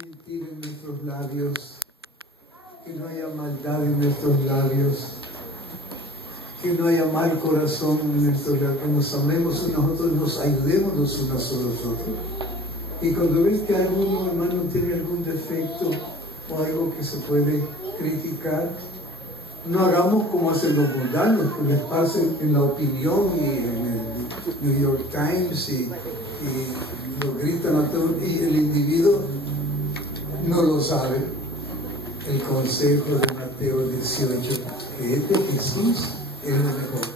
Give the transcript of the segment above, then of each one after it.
mentir en nuestros labios, que no haya maldad en nuestros labios, que no haya mal corazón en nuestros labios, que nos amemos unos a otros, nos ayudemos los unos a los otros. Y cuando ves que algún hermano tiene algún defecto o algo que se puede criticar, no hagamos como hacen los mundanos, que les pasen en la opinión y en el New York Times y lo gritan a todos, y el individuo no lo sabe. El consejo de Mateo 18, que es de Jesús, es lo mejor.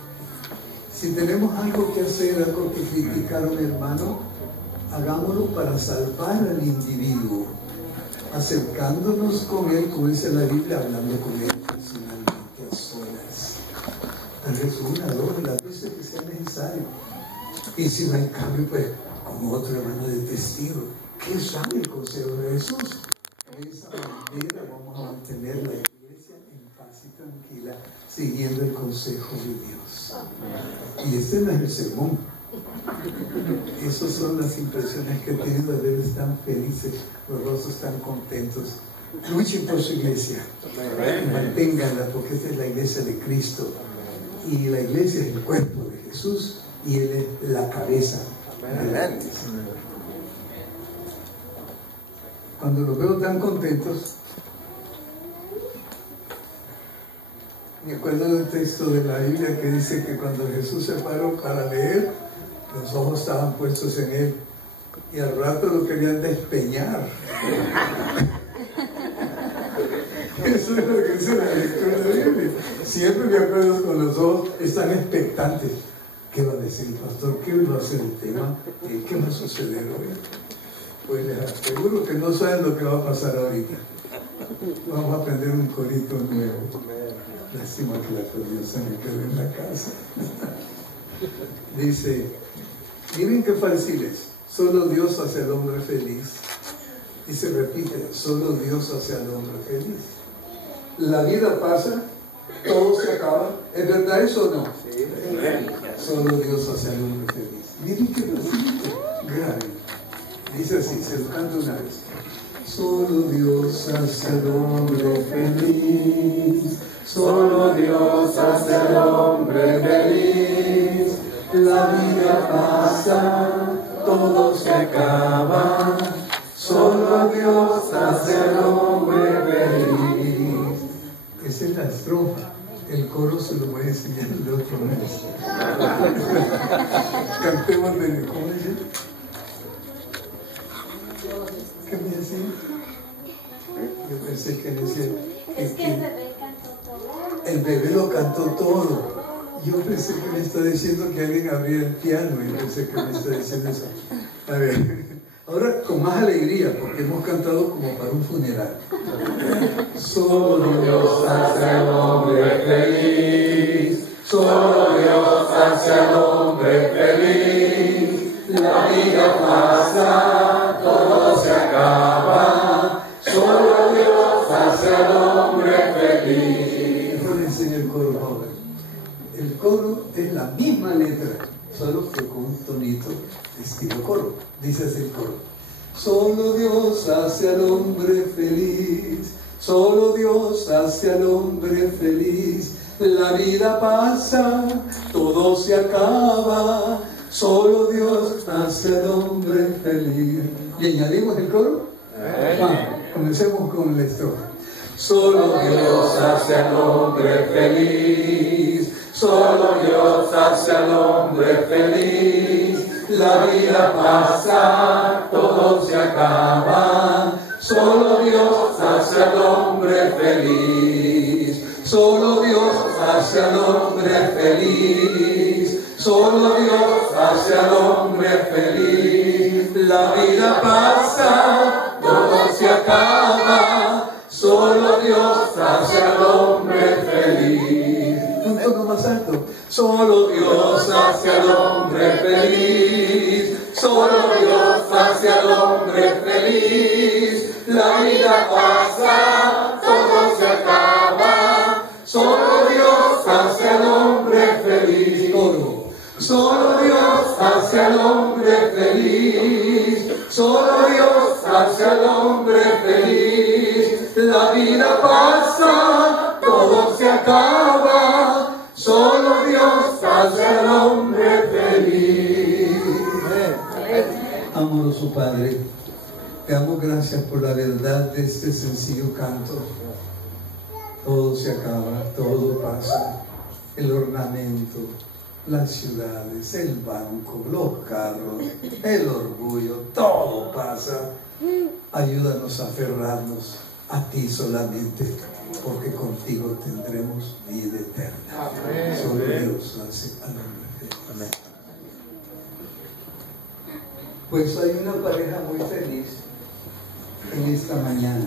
Si tenemos algo que hacer, algo que criticar a un hermano, hagámoslo para salvar al individuo, acercándonos con él, como dice la Biblia, hablando con él personalmente, a solas. Tal vez una, dos, las veces que sea necesario. Y si no hay cambio, pues con otro hermano de testigo. ¿Qué sabe el consejo de Jesús? De esa manera vamos a mantener la iglesia en paz y tranquila, siguiendo el consejo de Dios. Y este no es el sermón. Esas son las impresiones que he tenido de ver. Están felices, los rostros están contentos. Luchen por su iglesia, manténganla, porque esta es la iglesia de Cristo. Y la iglesia es el cuerpo de Jesús y Él es la cabeza de la iglesia. Cuando los veo tan contentos, me acuerdo del texto de la Biblia que dice que cuando Jesús se paró para leer, los ojos estaban puestos en Él y al rato lo querían despeñar. Eso es lo que dice la lectura de la Biblia. Siempre me acuerdo con los ojos, están expectantes. ¿Qué va a decir el pastor? ¿Qué va a ser el tema? ¿Qué va a suceder hoy? Pues les aseguro que no saben lo que va a pasar ahorita. Vamos a aprender un corito nuevo. Lástima que la acordeón se me quedó en la casa. Dice, miren qué fácil es. Solo Dios hace al hombre feliz. Y se repite, solo Dios hace al hombre feliz. La vida pasa, todo se acaba. ¿Es verdad eso o no? Sí. Solo Dios hace al hombre feliz. Miren qué fácil, grave. Dice así, se lo canto una vez. Solo Dios hace al hombre feliz. Solo Dios hace al hombre feliz. La vida pasa, todo se acaba. Solo Dios hace al hombre feliz. Esa es la estrofa. El coro se lo voy a enseñar el otro mes. Cantemos de... ¿Cómo dice? ¿Qué me decía? Yo pensé que decía... Es que el bebé cantó todo. El bebé lo cantó todo. Yo pensé que me está diciendo que alguien abría el piano y pensé que me está diciendo eso. A ver, ahora con más alegría, porque hemos cantado como para un funeral. Solo Dios hace al hombre feliz. Solo Dios hace al hombre feliz. La vida pasa, todo se acaba. Solo Dios hace al hombre feliz. Yo le enseño el coro, joven. El coro es la misma letra, solo que con un tonito estilo coro. Dice así el coro. Solo Dios hace al hombre feliz. Solo Dios hace al hombre feliz. La vida pasa, todo se acaba. Solo Dios hace al hombre feliz. ¿Y añadimos el coro? Comencemos con la estrofa. Solo Dios hace al hombre feliz. Solo Dios hace al hombre feliz. La vida pasa, todo se acaba. Solo Dios hace al hombre feliz. Solo Dios hace al hombre feliz. Solo Dios hace al hombre feliz. La vida pasa, todo se acaba. Solo Dios hace al hombre feliz. Un tono más alto. Solo Dios hace al hombre feliz. Solo Dios hace al hombre feliz. La vida pasa, todo se acaba. Solo Dios hace al hombre feliz. Solo Dios hace al hombre feliz. Solo Dios hace al hombre Te damos gracias por la verdad de este sencillo canto. Todo se acaba, todo pasa. El ornamento, las ciudades, el banco, los carros, el orgullo, todo pasa. Ayúdanos a aferrarnos a ti solamente, porque contigo tendremos vida eterna. Amén. Solo Dios hace al hombre feliz. Amén. Pues hay una pareja muy feliz en esta mañana.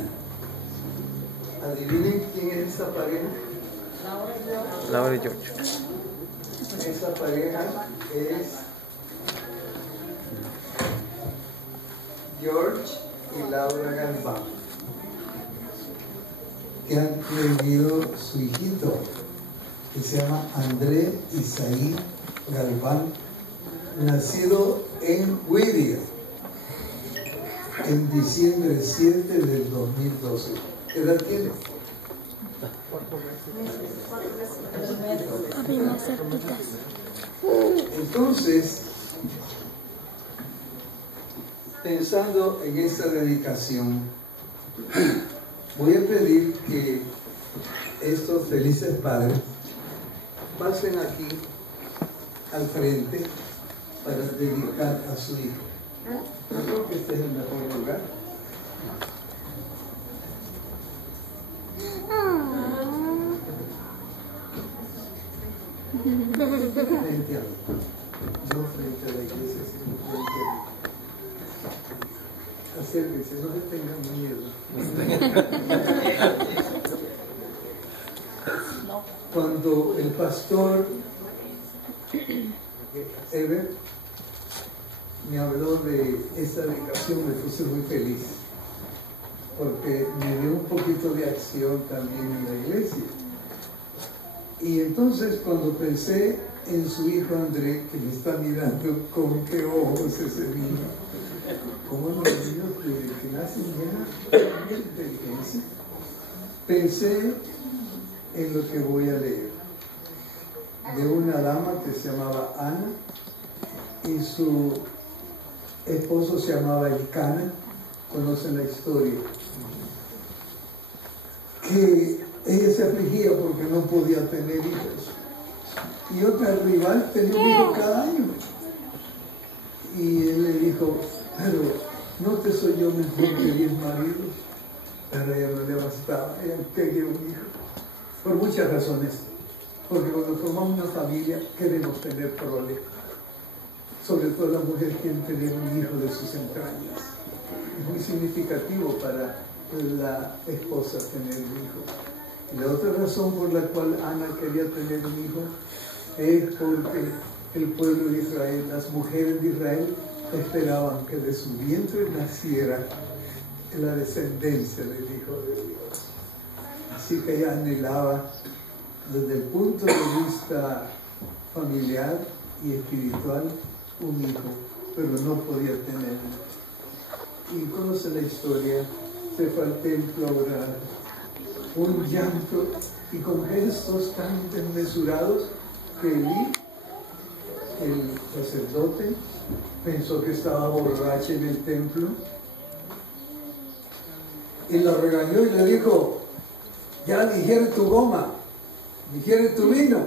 Adivinen quién es esta pareja. Laura y George. Esta pareja es George y Laura Galván, que han reunido su hijito, que se llama André Isaí Galván, nacido en Whittier en diciembre 7 del 2012. ¿Qué edad tiene? Entonces, pensando en esta dedicación, voy a pedir que estos felices padres pasen aquí al frente para dedicar a su hijo. Yo creo que este es el mejor lugar. Frente a, no frente a la iglesia, sino frente a... Acérquese, no le tengan miedo. Cuando el pastor Ever me habló de esta dedicación, me puse muy feliz, porque me dio un poquito de acción también en la iglesia. Y entonces cuando pensé en su hijo André, que me está mirando con qué ojos ese niño, como los niños que nacen ya de inteligencia, pensé en lo que voy a leer, de una dama que se llamaba Ana y su esposo se llamaba Elcana. Conocen la historia, que ella se afligía porque no podía tener hijos y otra rival tenía un hijo cada año, y él le dijo: pero no te soy yo mejor que 10 maridos. Pero a ella no le bastaba, ella quería un hijo por muchas razones, porque cuando formamos una familia queremos tener prole, sobre todo la mujer quiere tener un hijo de sus entrañas. Es muy significativo para la esposa tener un hijo. Y la otra razón por la cual Ana quería tener un hijo es porque el pueblo de Israel, las mujeres de Israel, esperaban que de su vientre naciera la descendencia del Hijo de Dios. Así que ella anhelaba, desde el punto de vista familiar y espiritual, un hijo, pero no podía tenerlo. Y conoce la historia, se fue al templo a orar, un llanto y con gestos tan desmesurados que Elí, el sacerdote, pensó que estaba borracha en el templo y la regañó y le dijo: ya digiere tu goma, digiere tu vino.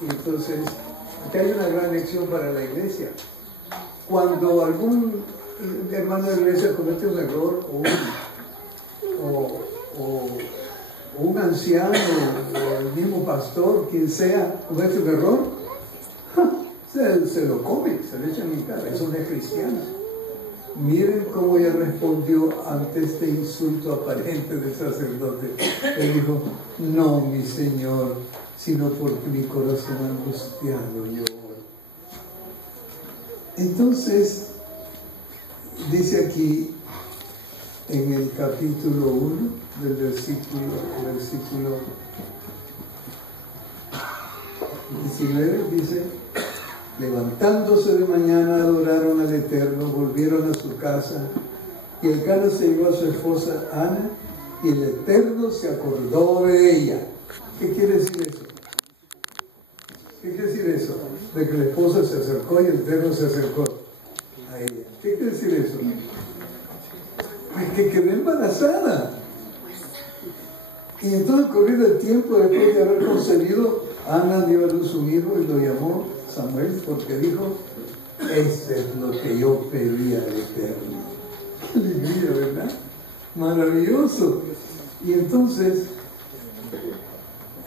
Y entonces, aquí hay una gran lección para la iglesia. Cuando algún hermano de la iglesia comete un error, o un anciano, o el mismo pastor, quien sea, comete un error, se lo come, se le echan en cara. Eso no es cristiano. Miren cómo ella respondió ante este insulto aparente del sacerdote. Le dijo: no, mi Señor, sino porque mi corazón angustiado yo. Entonces, dice aquí en el capítulo 1 del versículo 19, dice: levantándose de mañana adoraron al Eterno, volvieron a su casa, y Elcana se llevó a su esposa Ana, y el Eterno se acordó de ella. ¿Qué quiere decir eso? ¿Qué quiere decir eso? De que la esposa se acercó y el Eterno se acercó. a ella. ¿Qué quiere decir eso? Pues que quedó embarazada. Y entonces, corrido el tiempo, después de haber concebido, Ana dio a luz un hijo y lo llamó Samuel, porque dijo: este es lo que yo pedía al Eterno. ¡Qué alegría!, ¿verdad? Maravilloso. Y entonces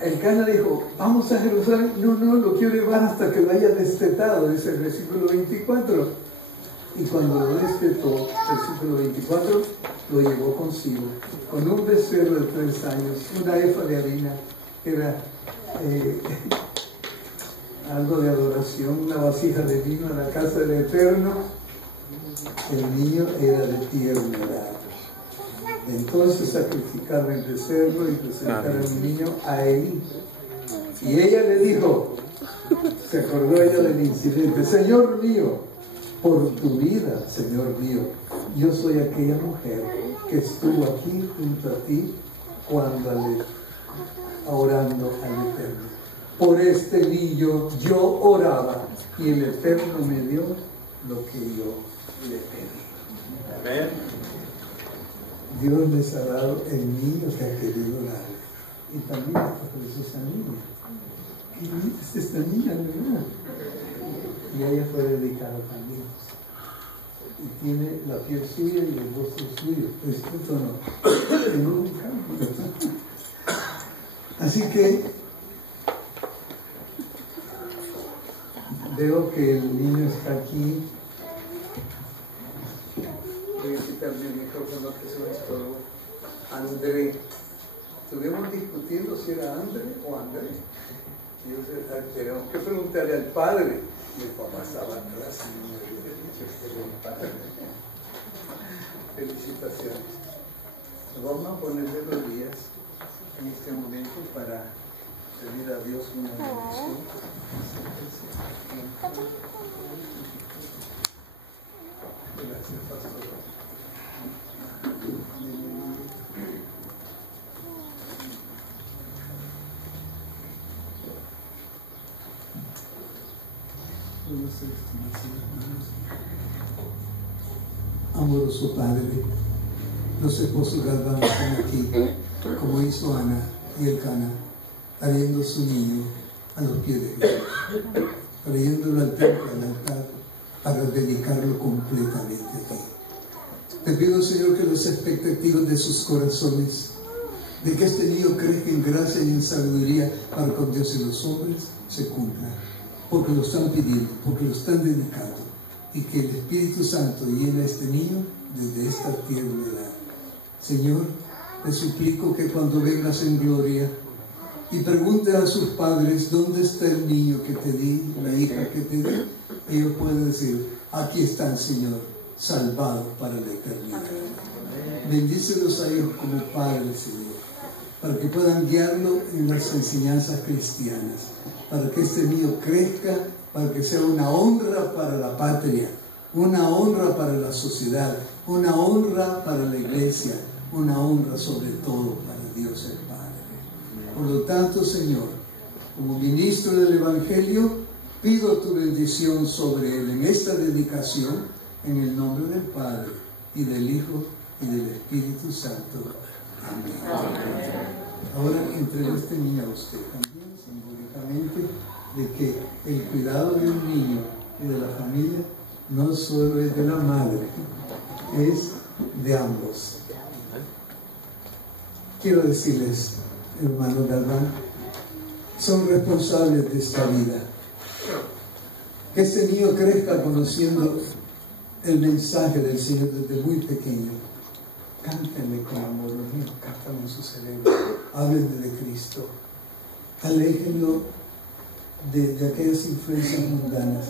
el Cana dijo: vamos a Jerusalén. No, lo quiero llevar hasta que lo haya destetado, dice el versículo 24. Y cuando lo destetó, versículo 24, lo llevó consigo, con un becerro de 3 años, una efa de harina, que era algo de adoración, una vasija de vino a la casa del Eterno. El niño era de tierna edad. Entonces sacrificaron el becerro y presentaron al niño a Elí. Y ella le dijo, se acordó ella del incidente: Señor mío, por tu vida, Señor mío, yo soy aquella mujer que estuvo aquí junto a ti cuando orando al Eterno. Por este niño yo oraba y el Eterno me dio lo que yo le pedí. Amén. Dios les ha dado el niño que ha querido darle. Y también esta preciosa niña. ¿Qué linda es esta niña, verdad? Y ella fue dedicada también. Y tiene la piel suya y el rostro suyo. Esto no. En un campo. Así que veo que el niño está aquí. Voy a quitarme el micrófono que se me estorbo. André. Estuvimos discutiendo si era André o André. Y yo tenemos que preguntarle al padre. Y el papá estaba atrás y no me había dicho que era el padre. Felicitaciones. Nos vamos a poner de rodillas en este momento para pedir a Dios una bendición. Gracias, pastor. Amoroso Padre, los esposos Galván están aquí, como hizo Ana y el Cana, trayendo su niño a los pies de Jesús, trayéndolo al templo, al altar, para dedicarlo completamente a ti. Te pido, Señor, que las expectativas de sus corazones, de que este niño crezca en gracia y en sabiduría para con Dios y los hombres, se cumplan, porque lo están pidiendo, porque lo están dedicando, y que el Espíritu Santo llene a este niño desde esta tierna edad. Señor, te suplico que cuando vengas en gloria y pregunte a sus padres dónde está el niño que te di, la hija que te di, ellos pueden decir: aquí están, Señor, salvados para la eternidad. Bendícelos a ellos como padres, Señor, para que puedan guiarlo en las enseñanzas cristianas, para que este niño crezca, para que sea una honra para la patria, una honra para la sociedad, una honra para la iglesia, una honra sobre todo para Dios el Padre. Por lo tanto, Señor, como ministro del Evangelio, pido tu bendición sobre él en esta dedicación, en el nombre del Padre, y del Hijo, y del Espíritu Santo. Amén. Ahora entrego este niño a usted también, simbólicamente, de que el cuidado de un niño y de la familia no solo es de la madre, es de ambos. Quiero decirles, hermano Galván, son responsables de esta vida. Que este niño crezca conociendo el mensaje del Señor desde muy pequeño. Cántenle con amor, los niños cantan en su cerebro, háblenle de Cristo, aléjenlo de aquellas influencias mundanas.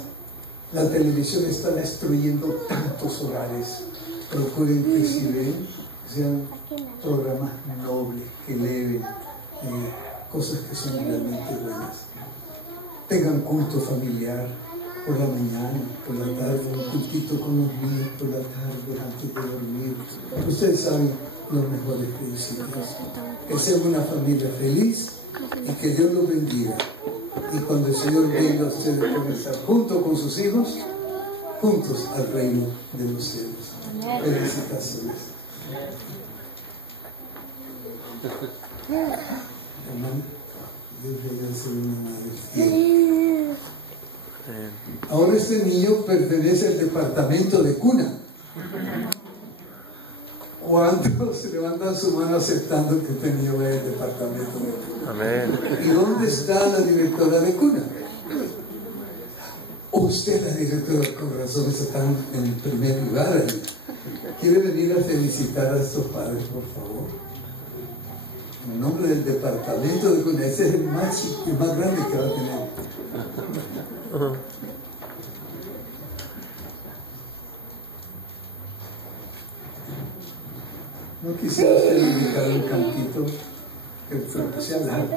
La televisión está destruyendo tantos hogares. Procuren que si ven, sean programas nobles, que eleven cosas que son realmente buenas. Tengan culto familiar por la mañana, por la tarde, un cultito con los niños por la tarde antes de dormir. Ustedes saben los mejores principios. Que sea una familia feliz y que Dios los bendiga. Y cuando el Señor venga a ustedes por estar junto con sus hijos, juntos al reino de los cielos. Felicitaciones. Hermano, Dios le haya sido una madre fiel. Ahora este niño pertenece al departamento de cuna. ¿Cuántos se levantan su mano aceptando que este niño vaya al departamento de cuna? Amén. ¿Y dónde está la directora de cuna? Usted, la directora, con razón, están en primer lugar ahí. ¿Quiere venir a felicitar a estos padres, por favor? En nombre del departamento de cuna. Ese es el más grande que va a tener. ¿No quisiera usted dedicar un cantito que sea largo?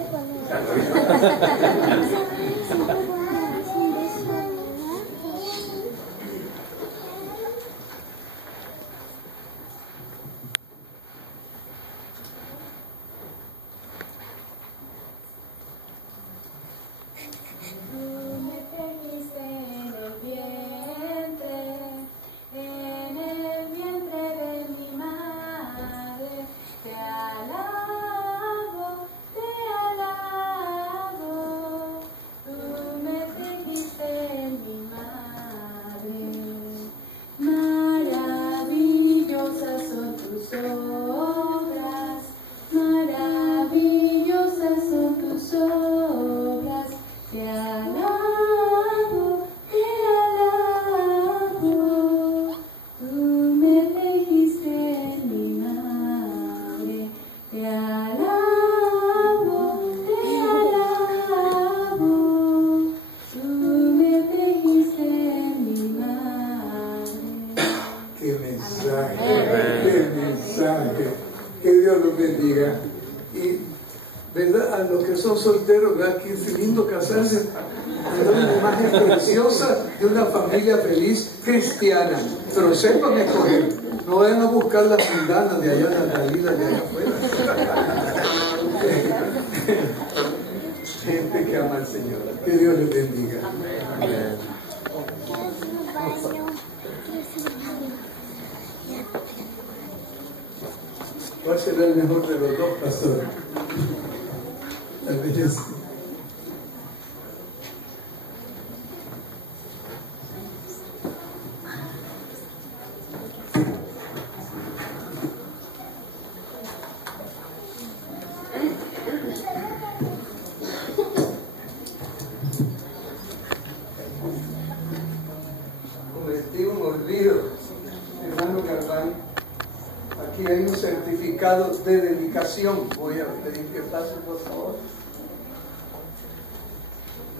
Que Dios los bendiga. Y ¿verdad? A los que son solteros, ¿verdad? Que es lindo casarse. Es una imagen preciosa de una familia feliz cristiana. Pero sepan escoger. No vayan a buscar las mundanas de allá, la salida de allá afuera. Gente que ama al Señor. Que Dios les bendiga. Amén. ¿Cuál será el mejor de los dos, pastor? Tal vez. Cometí un olvido, hermano Galván. Aquí hay un certificado de dedicación. Voy a pedir que pase, por favor.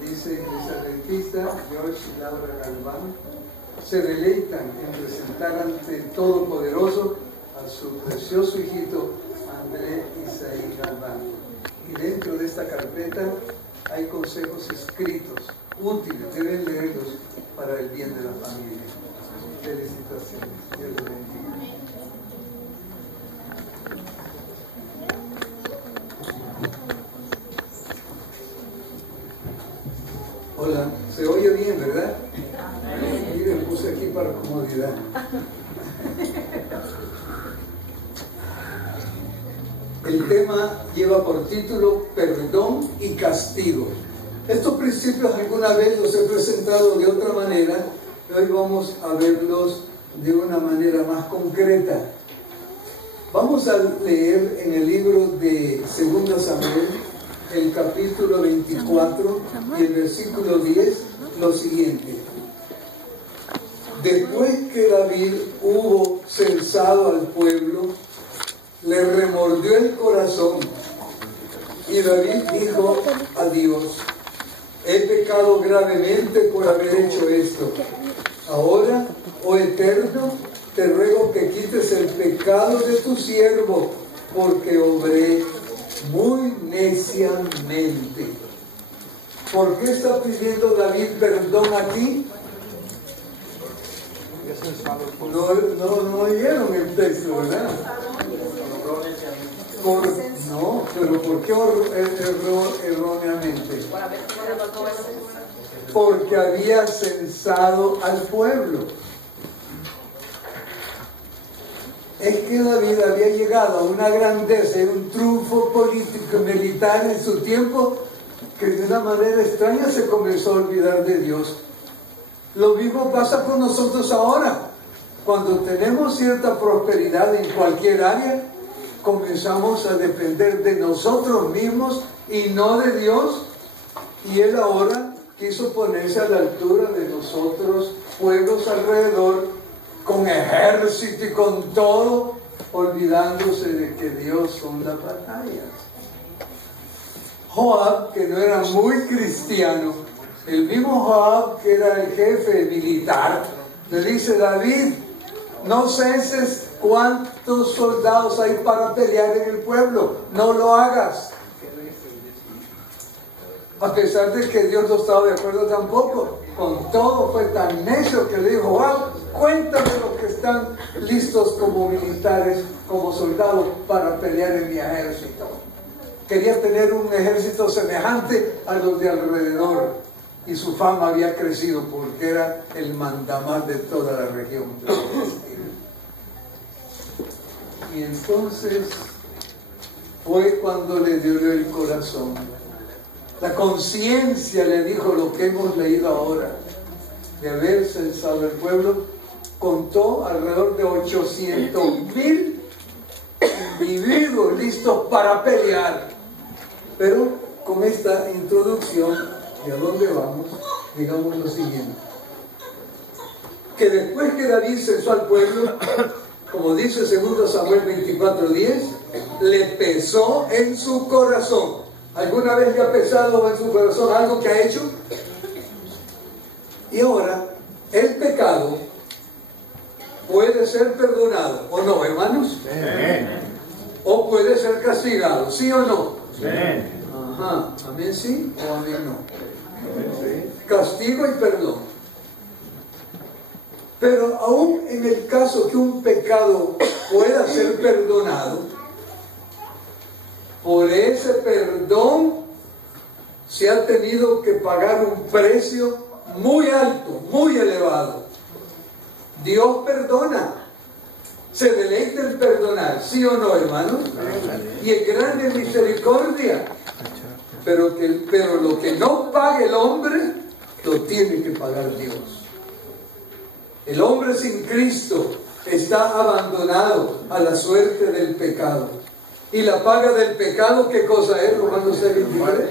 Dice Iglesia Adventista, George y Laura Galván se deleitan en presentar ante el Todopoderoso a su precioso hijito André Isaí Galván. Y dentro de esta carpeta hay consejos escritos, útiles, deben leerlos para el bien de la familia. Felicitaciones. Dios los bendiga. Hola, se oye bien, ¿verdad? Miren, puse aquí para comodidad. El tema lleva por título Perdón y Castigo. Estos principios alguna vez los he presentado de otra manera, pero hoy vamos a verlos de una manera más concreta. Vamos a leer en el libro de 2 Samuel, el capítulo 24 y el versículo 10, lo siguiente. Después que David hubo censado al pueblo, le remordió el corazón y David dijo a Dios: he pecado gravemente por haber hecho esto. Ahora, oh Eterno, te ruego que quites el pecado de tu siervo, porque obré muy neciamente. ¿Por qué está pidiendo David perdón aquí? No oyeron el texto, ¿verdad? No, pero ¿por qué erróneamente? porque había censado al pueblo. Es que David había llegado a una grandeza y un triunfo político y militar en su tiempo que de una manera extraña se comenzó a olvidar de Dios. Lo mismo pasa con nosotros ahora. Cuando tenemos cierta prosperidad en cualquier área, comenzamos a depender de nosotros mismos y no de Dios. Y Él ahora quiso ponerse a la altura de nosotros, pueblos alrededor, con ejército y con todo, olvidándose de que Dios son las batallas. Joab, que no era muy cristiano, el mismo Joab que era el jefe militar, le dice: David, no censes cuántos soldados hay para pelear en el pueblo, no lo hagas. A pesar de que Dios no estaba de acuerdo tampoco, con todo fue tan necio que le dijo: Joab, cuéntame los que están listos como militares, como soldados para pelear en mi ejército. Quería tener un ejército semejante a los de alrededor, y su fama había crecido porque era el mandamás de toda la región. Y entonces fue cuando le dio el corazón. La conciencia le dijo lo que hemos leído ahora, de haber censado el pueblo. Contó alrededor de 800,000 individuos listos para pelear. Pero con esta introducción, ¿de a dónde vamos? Digamos lo siguiente: que después que David censó al pueblo, como dice 2 Samuel 24:10, le pesó en su corazón. ¿Alguna vez le ha pesado en su corazón algo que ha hecho? Y ahora, el pecado puede ser perdonado, ¿o no, hermanos? O puede ser castigado, ¿sí o no? Ajá, amén sí o amén no. Castigo y perdón. Pero aún en el caso que un pecado pueda ser perdonado, por ese perdón se ha tenido que pagar un precio muy alto, muy elevado. Dios perdona, se deleita en perdonar, ¿sí o no, hermanos? Y es grande en misericordia, pero lo que no pague el hombre, lo tiene que pagar Dios. El hombre sin Cristo está abandonado a la suerte del pecado. Y la paga del pecado, ¿qué cosa es? Romanos 6:23,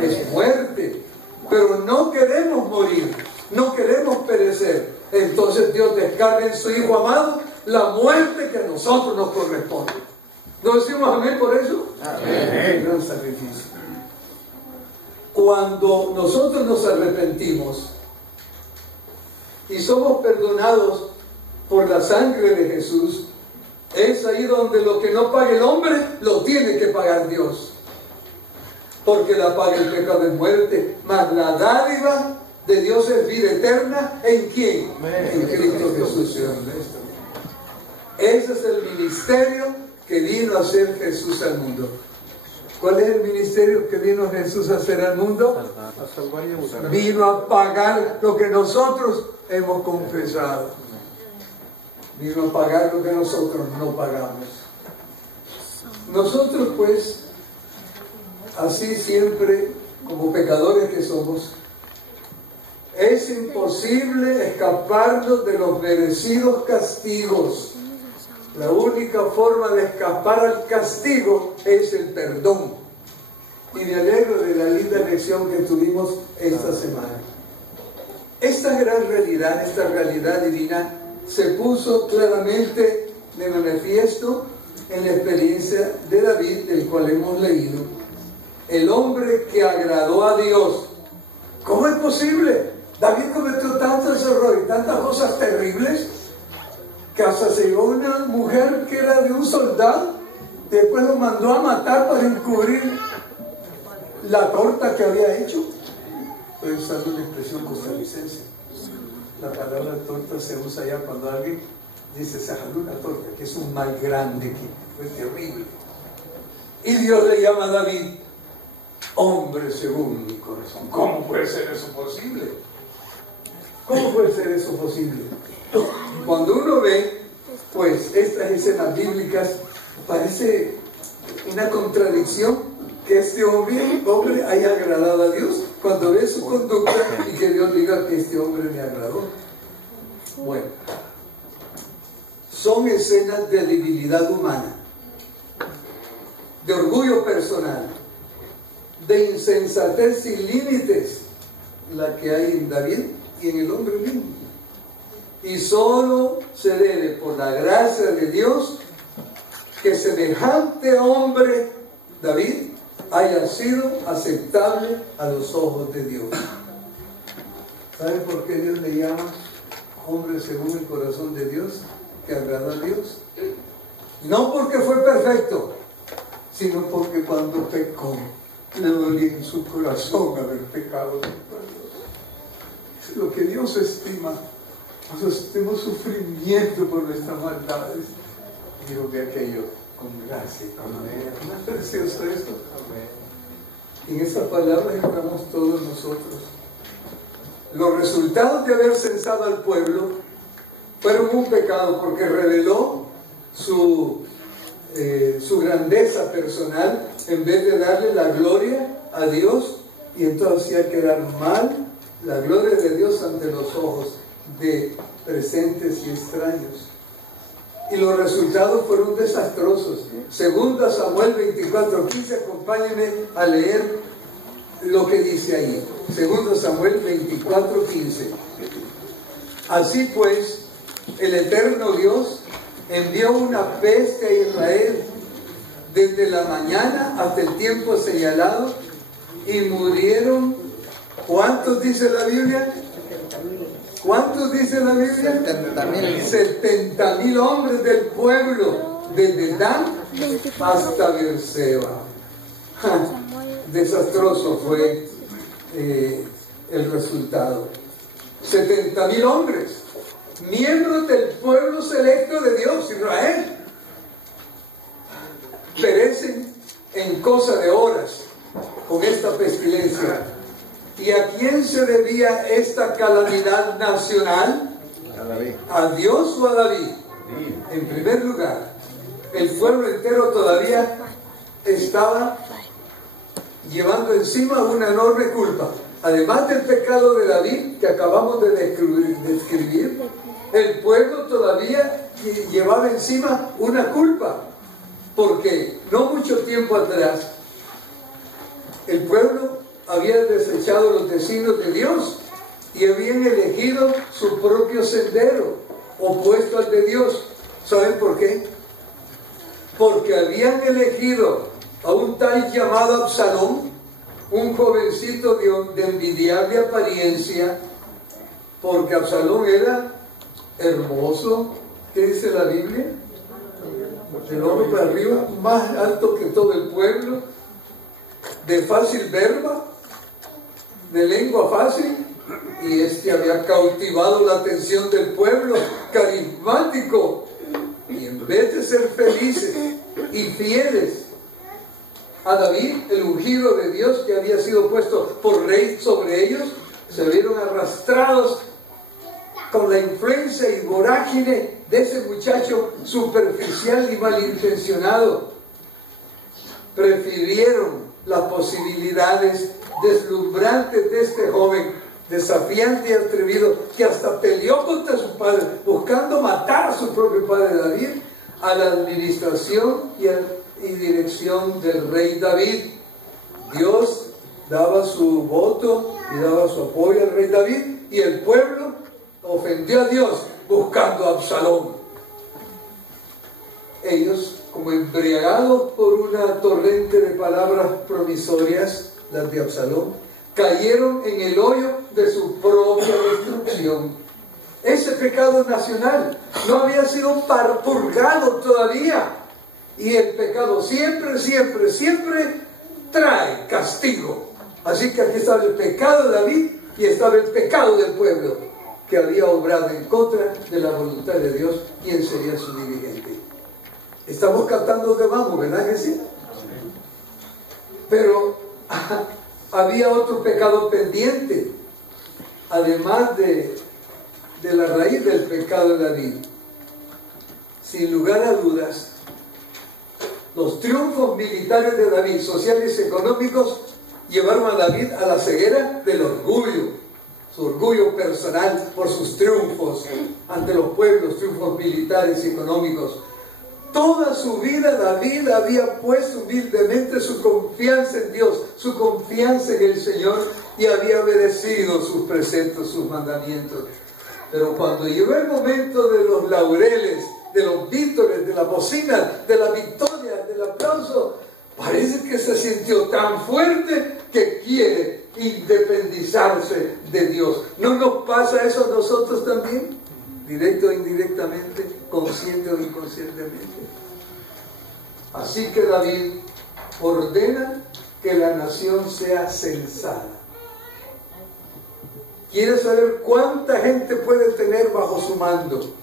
es muerte. Pero no queremos morir, no queremos perecer. Entonces Dios descarga en su Hijo amado la muerte que a nosotros nos corresponde. ¿No decimos amén por eso? Amén. Gran sacrificio. Cuando nosotros nos arrepentimos y somos perdonados por la sangre de Jesús, es ahí donde lo que no pague el hombre, lo tiene que pagar Dios. Porque la paga el pecado es muerte, mas la dádiva de Dios es vida eterna. ¿En quién? En Cristo Jesús. Ese es el ministerio que vino a hacer Jesús al mundo. ¿Cuál es el ministerio que vino Jesús a hacer al mundo? Vino a pagar lo que nosotros hemos confesado. Vino a pagar lo que nosotros no pagamos. Nosotros pues, así siempre, como pecadores que somos, es imposible escaparnos de los merecidos castigos. La única forma de escapar al castigo es el perdón. Y me alegro de la linda lección que tuvimos esta semana. Esta gran realidad, esta realidad divina, se puso claramente de manifiesto en la experiencia de David, del cual hemos leído. El hombre que agradó a Dios. ¿Cómo es posible? David cometió tantos errores y tantas cosas terribles que hasta se llevó una mujer que era de un soldado, después lo mandó a matar para encubrir la torta que había hecho. Estoy usando una expresión costarricense. La palabra torta se usa ya cuando alguien dice se jaló una torta, que es un mal grande, que fue terrible. Y Dios le llama a David: hombre según mi corazón. ¿Cómo puede ser eso posible? ¿Cómo puede ser eso posible? Cuando uno ve, pues, estas escenas bíblicas, parece una contradicción que este hombre haya agradado a Dios cuando ve su conducta y que Dios diga que este hombre me agradó. Bueno, son escenas de debilidad humana, de orgullo personal, de insensatez sin límites, la que hay en David y en el hombre mismo. Y solo se debe por la gracia de Dios que semejante hombre, David, haya sido aceptable a los ojos de Dios. ¿Saben por qué Dios le llama hombre según el corazón de Dios, que agrada a Dios? No porque fue perfecto, sino porque cuando pecó, le dolía en su corazón haber pecado contra Dios. Es lo que Dios estima. Nosotros tenemos sufrimiento por nuestras maldades. Digo que aquello con gracia y con amor. ¿No es precioso esto? En esta palabra entramos todos nosotros. Los resultados de haber censado al pueblo fueron un pecado porque reveló su grandeza personal en vez de darle la gloria a Dios, y entonces hacía quedar mal la gloria de Dios ante los ojos de presentes y extraños. Y los resultados fueron desastrosos. Segunda Samuel 24:15, acompáñenme a leer lo que dice ahí. Segunda Samuel 24:15. Así pues, el eterno Dios envió una peste a Israel desde la mañana hasta el tiempo señalado, y murieron, ¿cuántos dice la Biblia? ¿Cuántos dice la Biblia? 70,000 hombres del pueblo, desde Dan hasta Beerseba. Desastroso fue el resultado. 70,000 hombres, miembros del pueblo selecto de Dios, Israel, perecen en cosa de horas con esta pestilencia. ¿Y a quién se debía esta calamidad nacional? ¿A Dios o a David? En primer lugar, el pueblo entero todavía estaba llevando encima una enorme culpa. Además del pecado de David que acabamos de describir, el pueblo todavía llevaba encima una culpa, porque no mucho tiempo atrás el pueblo había desechado los designios de Dios y habían elegido su propio sendero, opuesto al de Dios. ¿Saben por qué? Porque habían elegido a un tal llamado Absalón, un jovencito de envidiable apariencia, porque Absalón era hermoso. ¿Qué dice la Biblia? El hombre para arriba, más alto que todo el pueblo, de fácil verba, de lengua fácil, y este había cautivado la atención del pueblo, carismático, y en vez de ser felices y fieles a David, el ungido de Dios que había sido puesto por rey sobre ellos, se vieron arrastrados con la influencia y vorágine de ese muchacho superficial y malintencionado. Prefirieron las posibilidades deslumbrantes de este joven, desafiante y atrevido, que hasta peleó contra su padre, buscando matar a su propio padre David, a la administración y dirección del rey David. Dios daba su voto y daba su apoyo al rey David, y el pueblo ofendió a Dios buscando a Absalón. Ellos, como embriagados por una torrente de palabras promisorias, las de Absalón, cayeron en el hoyo de su propia destrucción. Ese pecado nacional no había sido purgado todavía, y el pecado siempre trae castigo. Así que aquí estaba el pecado de David y estaba el pecado del pueblo, que había obrado en contra de la voluntad de Dios, quien sería su dirigente. Estamos cantando de vamos, ¿verdad que sí? Pero había otro pecado pendiente, además de la raíz del pecado de David. Sin lugar a dudas, los triunfos militares de David, sociales y económicos, llevaron a David a la ceguera del orgullo, su orgullo personal por sus triunfos ante los pueblos, triunfos militares y económicos. Toda su vida David había puesto humildemente su confianza en Dios, su confianza en el Señor, y había obedecido sus preceptos, sus mandamientos. Pero cuando llegó el momento de los laureles, de los vítores, de la bocina, de la victoria, del aplauso, parece que se sintió tan fuerte que quiere independizarse de Dios. ¿No nos pasa eso a nosotros también? Directo o indirectamente, consciente o inconscientemente. Así que David ordena que la nación sea censada. Quiere saber cuánta gente puede tener bajo su mando.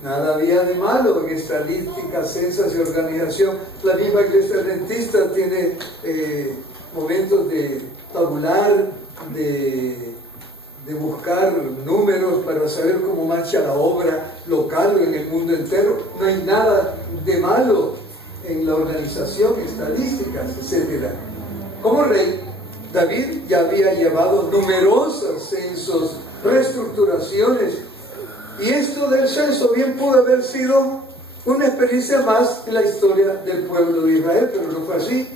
Nada había de malo en estadísticas, censas y organización. La misma Iglesia Adventista tiene momentos de tabular, de buscar números para saber cómo marcha la obra local en el mundo entero. No hay nada de malo en la organización, estadísticas, etc. Como rey, David ya había llevado numerosos censos, reestructuraciones, y esto del censo bien pudo haber sido una experiencia más en la historia del pueblo de Israel, pero no fue así.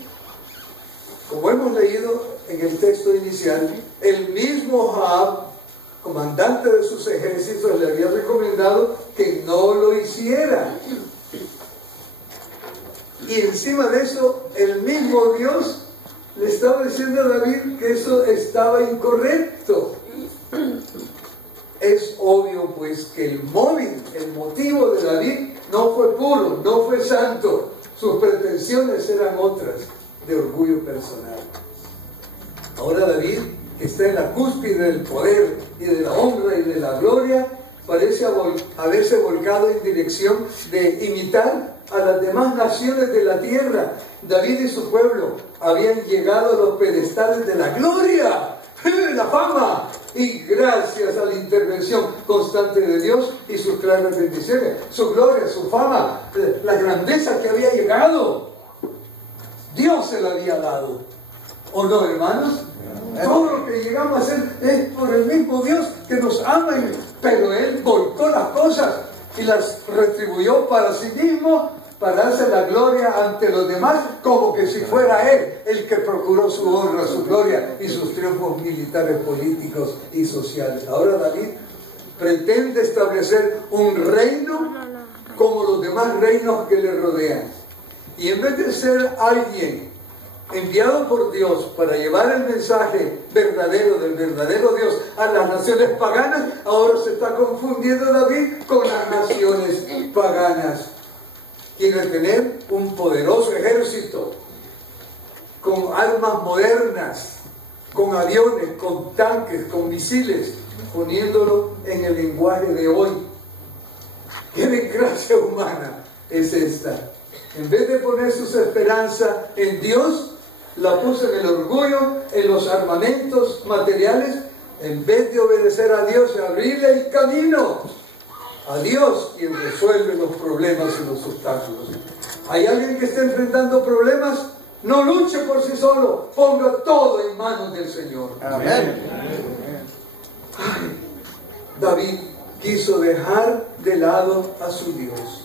Como hemos leído en el texto inicial, el mismo Joab, comandante de sus ejércitos, le había recomendado que no lo hiciera. Y encima de eso, el mismo Dios le estaba diciendo a David que eso estaba incorrecto. Es obvio pues que el motivo de David no fue puro, no fue santo. Sus pretensiones eran otras, de orgullo personal. Ahora David, que está en la cúspide del poder y de la honra y de la gloria, parece haberse volcado en dirección de imitar a las demás naciones de la tierra. David y su pueblo habían llegado a los pedestales de la gloria, la fama, y gracias a la intervención constante de Dios y sus claras bendiciones, su gloria, su fama, la grandeza que había llegado, Dios se la había dado. ¿O no, hermanos? Todo lo que llegamos a hacer es por el mismo Dios que nos ama, pero Él volcó las cosas y las retribuyó para sí mismo, para darse la gloria ante los demás, como que si fuera Él el que procuró su honra, su gloria y sus triunfos militares, políticos y sociales. Ahora David pretende establecer un reino como los demás reinos que le rodean. Y en vez de ser alguien enviado por Dios para llevar el mensaje verdadero del verdadero Dios a las naciones paganas, ahora se está confundiendo David con las naciones paganas. Quiere tener un poderoso ejército con armas modernas, con aviones, con tanques, con misiles, poniéndolo en el lenguaje de hoy. ¿Qué desgracia humana es esta? En vez de poner sus esperanzas en Dios, la puso en el orgullo, en los armamentos materiales, en vez de obedecer a Dios y abrirle el camino a Dios, quien resuelve los problemas y los obstáculos. ¿Hay alguien que esté enfrentando problemas? No luche por sí solo, ponga todo en manos del Señor. Amén. David quiso dejar de lado a su Dios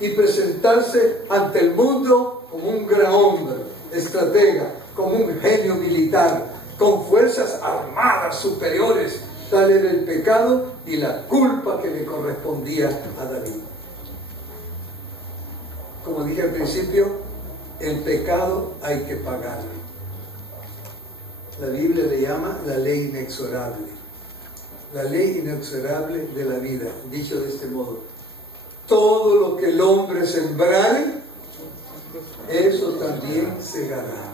y presentarse ante el mundo como un gran hombre, estratega, como un genio militar, con fuerzas armadas superiores. Tal era el pecado y la culpa que le correspondía a David. Como dije al principio, el pecado hay que pagarlo. La Biblia le llama la ley inexorable. La ley inexorable de la vida, dicho de este modo: todo lo que el hombre sembrare, eso también segará.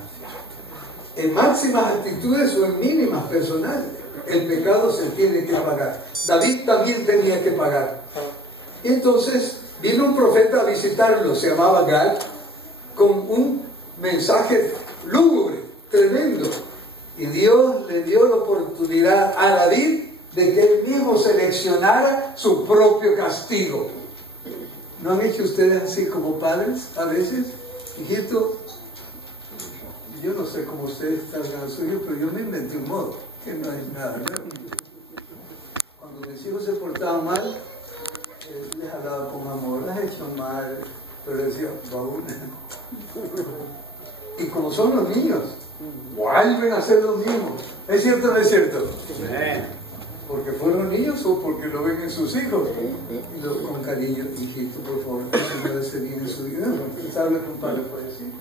En máximas actitudes o en mínimas personales, el pecado se tiene que pagar. David también tenía que pagar. Y entonces vino un profeta a visitarlo, se llamaba Gad, con un mensaje lúgubre, tremendo. Y Dios le dio la oportunidad a David de que él mismo seleccionara su propio castigo. ¿No han hecho ustedes así como padres a veces? Hijito, yo no sé cómo ustedes están en el suyo, pero yo me inventé un modo, que no es nada nuevo. Cuando mis hijos se portaban mal, les hablaba con amor, las he hecho mal, pero decía, baúna. Y como son los niños, vuelven a ser los mismos. ¿Es cierto o no es cierto? Porque fueron niños o porque lo ven en sus hijos. Y con cariño, hijito, por favor, enséñale bien en su vida. ¿Sabe, compadre? Pues sí,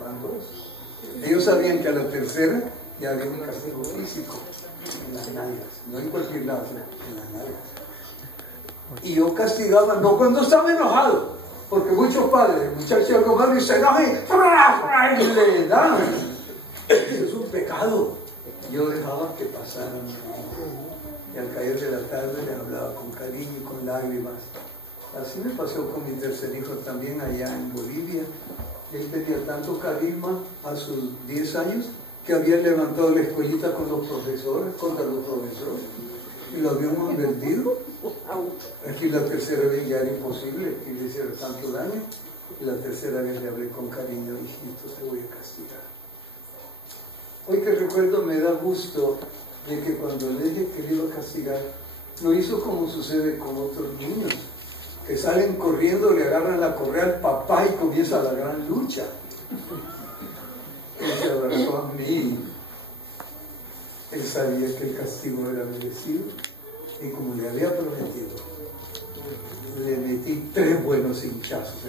van dos. Ellos sabían que a la tercera ya había un castigo físico en las nalgas, no en cualquier lado, en las nalgas. Y yo castigaba, no cuando estaba enojado, porque muchos padres, muchachos algo más dicen, no, y le dan. Eso es un pecado. Yo dejaba que pasaran. Y al caer de la tarde le hablaba con cariño y con lágrimas. Así me pasó con mi tercer hijo también allá en Bolivia. Él tenía tanto carisma a sus 10 años que había levantado la escuelita con los profesores, contra los profesores, y lo habíamos vendido. Aquí la tercera vez ya era imposible que le hiciera tanto daño, y la tercera vez le hablé con cariño, hijito, te voy a castigar. Hoy que recuerdo me da gusto de que cuando le dije que le iba a castigar, lo hizo como sucede con otros niños, que salen corriendo, le agarran la correa al papá y comienza la gran lucha. Él se abrazó a mí. Él sabía que el castigo era merecido y como le había prometido, le metí 3 buenos hinchazos.